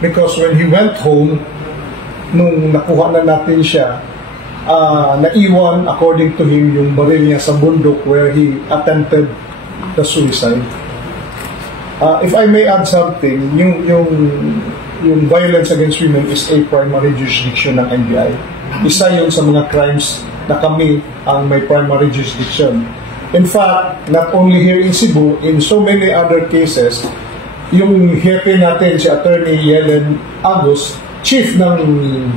because when he went home, nung nakuha na natin siya, naiwan, according to him, yung baril niya sa bundok where he attempted the suicide. If I may add something, yung violence against women is a primary jurisdiction ng NBI. Isa yun sa mga crimes na kami ang may primary jurisdiction. In fact, not only here in Cebu, in so many other cases, yung hepe natin, si Attorney Yellen Agus, chief ng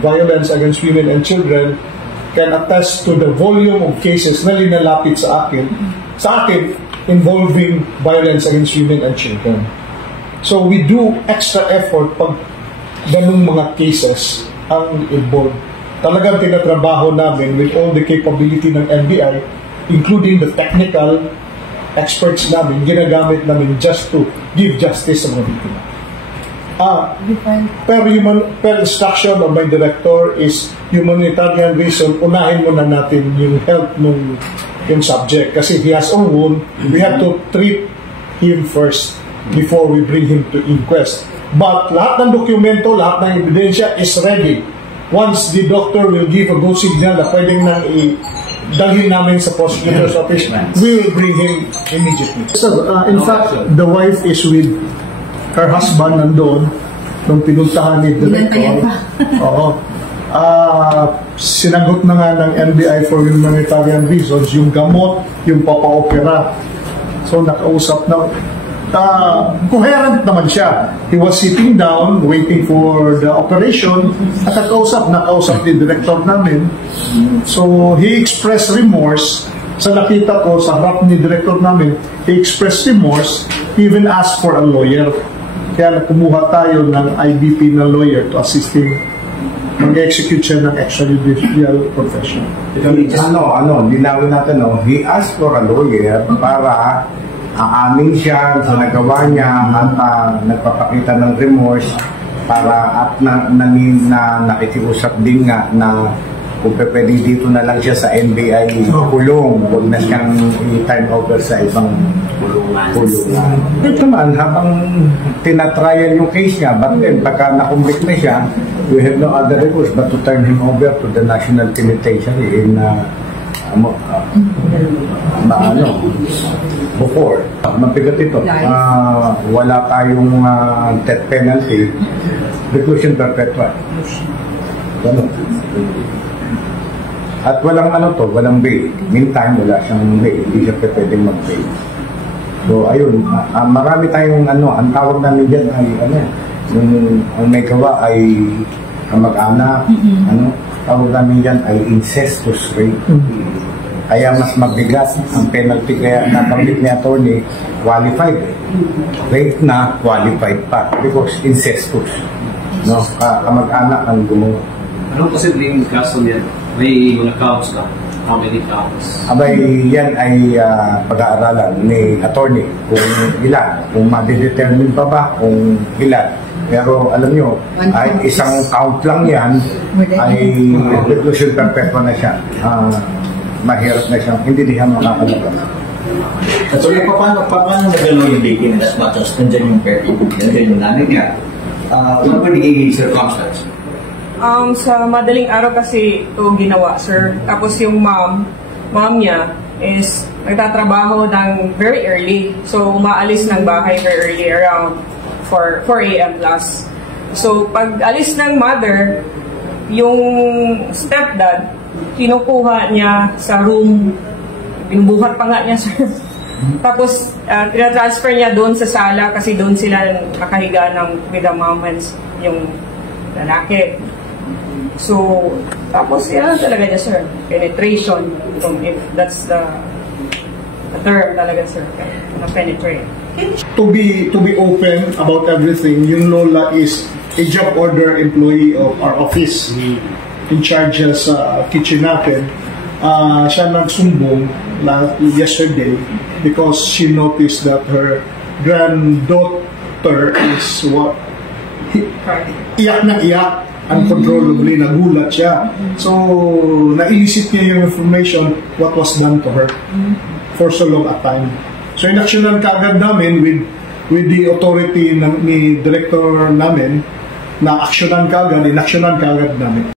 violence against women and children, can attest to the volume of cases na linalapit sa akin involving violence against women and children. So we do extra effort pag ganung mga cases ang involved. Talagang tinatrabaho namin with all the capability ng NBI, including the technical experts namin, ginagamit namin just to give justice sa mga biktima. Per instruction of my director is humanitarian reason, unahin muna natin yung health ng yung subject. Kasi he has own wound, we have to treat him first before we bring him to inquest. But lahat ng dokumento, lahat ng ebidensya is ready. Once the doctor will give a go signal na pwedeng nang dalhin namin sa prosecutor's office, we will bring him immediately. So, in fact, the wife is with her husband nandoon nung pinuntahan ni Director. Oo. Sinagot na nga ng NBI for humanitarian reasons yung gamot, yung papa-opera. So, nakausap na. Coherent naman siya. He was sitting down, waiting for the operation, at nakausap ni director namin. So, he expressed remorse. Sa nakita ko, sa harap ni director namin, he expressed remorse, he even asked for a lawyer. Kaya kumuha tayo ng IBP na lawyer to assist him mag-execute siya ng extrajudicial profession. Linawin natin, he asked for a lawyer para aamin siya sa nagawa niya at nagpapakita ng remorse para at nakikiusap din nga na kung pwede dito na lang siya sa NBI kulong, huwag na siyang i-turn over sa ibang kulungan. Ito naman, habang tinatrial yung case niya, but then pagka nakumbik na siya, we have no other recourse but to turn him over to the National Penitentiary in before. Mabigat ito. Wala tayong death penalty, reclusion perpetual. At walang walang bail. Meantime, wala siyang bail. Hindi siya pwedeng mag-bail. So, ayun, marami tayong ang tawag namin dyan ay, ang may gawa ay kamag-anak, tawag namin dyan ay incestuous rape. Kaya mas mabigat ang penalty, kaya nabanggit ni attorney, qualified. Rape na, qualified pa. Because incestuous. Kamag-anak ang gumawa. Anong posibleng kaso yan? May mga counts ka? How many counts? Abay, yan ay pag-aaralan ni attorney kung ilan, kung ma-determine pa ba kung ilan. Pero alam nyo, ay isang count lang yan ay reclusion perpetua na siya. Mahirap na siyang hindi dihan makakalabas. So, paano nagano yung victim as much as nandiyan yung parent, nandiyan yung nanay niya? Ano ba nagiging circumstance? Sa madaling araw kasi ito ginawa, sir. Tapos yung mom niya is nagtatrabaho ng very early. So, umaalis ng bahay very early, around 4 a.m. plus. So, pag alis ng mother, yung stepdad, kinukuha niya sa room, binubuhat pa nga niya, sir. Tapos, tinatransfer niya doon sa sala kasi doon sila nakahiga with the mom and yung lalaki. So, tapos yan talaga niya, sir. Penetration, if that's the term talaga, sir. Penetrate. To be open about everything, yung Lola is a job order employee of our office in charge sa kitchen natin. Siya nagsumbong yesterday because she noticed that her granddaughter is iyak na iyak, uncontrollably, nagulat siya. So, naiisip niya yung information what was done to her for so long a time. So, inaksyonan kaagad namin with the authority ni director namin na aksyonan ka agad, inaksyonan ka agad namin.